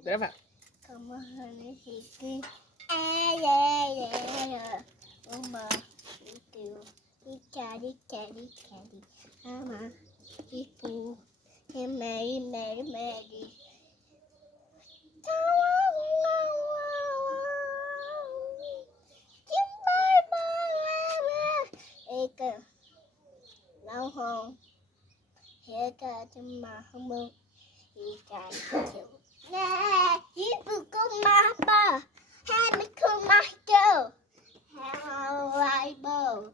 Berapa? Kamu harus ikut. Ya. Oma itu dicari sama ibu yang meri. Eka, lao hồn, eka cuma hamba, eka kecil. Nah, ibu kumapa, hami kumato, Hawaii bow.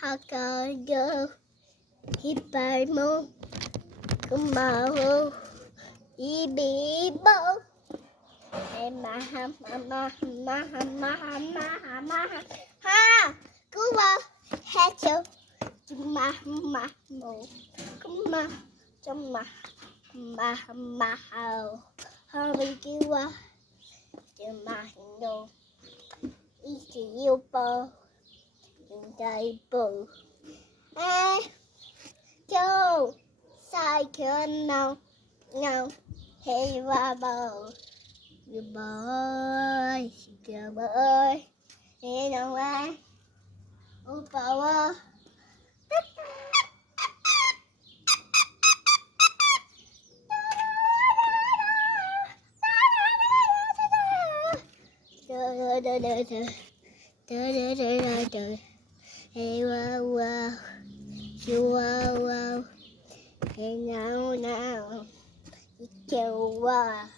Hakago, hiparmo, kumaho, ibibo. Ha, kuwa, hecho, mo, hurry, kuwa, no, easy, you bow. Đại bự châu sai cửa nào ngào hay qua bờ bơi kìa bơi đi đâu ai ô bầu ơi trời hey wow wow hey nào chiều qua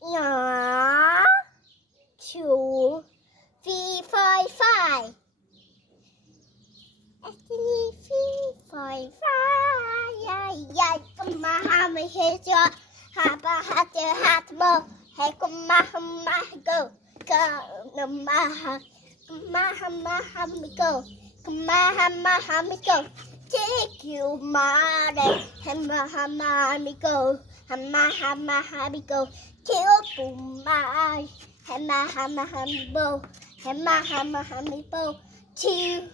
nhỏ chú phi phai phai phi phai phai come on me here cho hat mo hey come on go Hamiko, take you mare, Hamiko, Hamiko, kill Pumai, Hamibo, Hamibo, two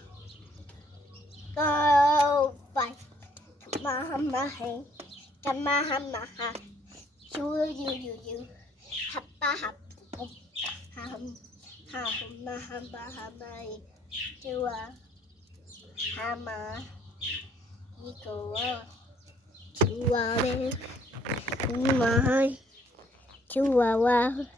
go fight, Kamahamaha, Kamahamaha, you, Hapa, Hama, Chua, Hama, Iko, Chua, Chua, Chua,